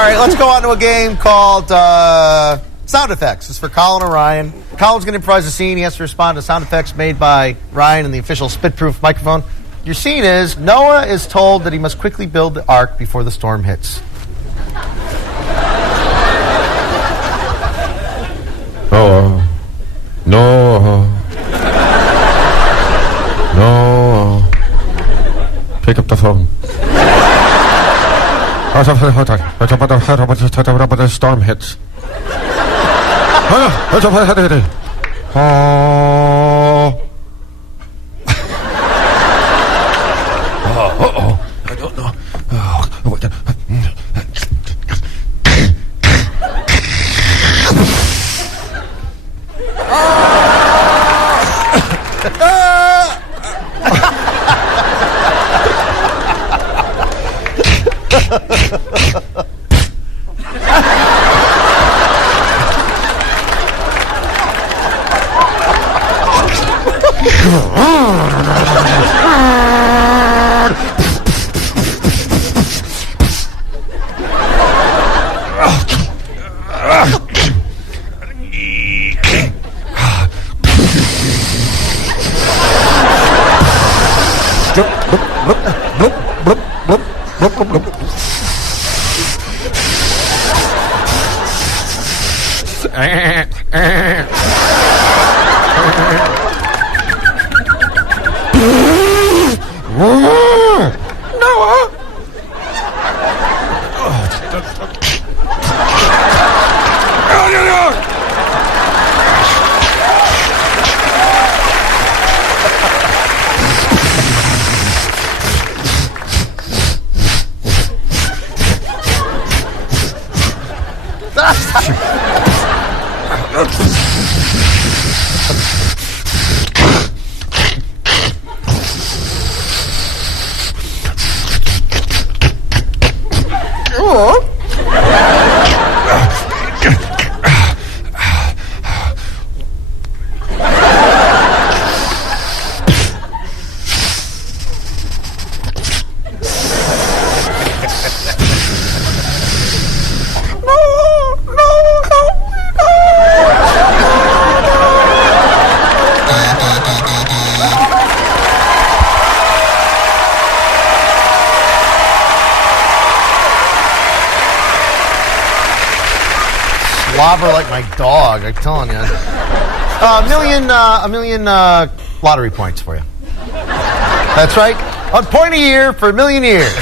right, let's go on to a game called Sound Effects. It's for Colin and Ryan. Colin's going to improvise a scene. He has to respond to sound effects made by Ryan and the official spit-proof microphone. Your scene is Noah is told that he must quickly build the ark before the storm hits. No. Pick up the phone. The storm hits. I don't know. Noah! Slobber like my dog, I'm telling you. A million lottery points for you. That's right. A point a year for a million years.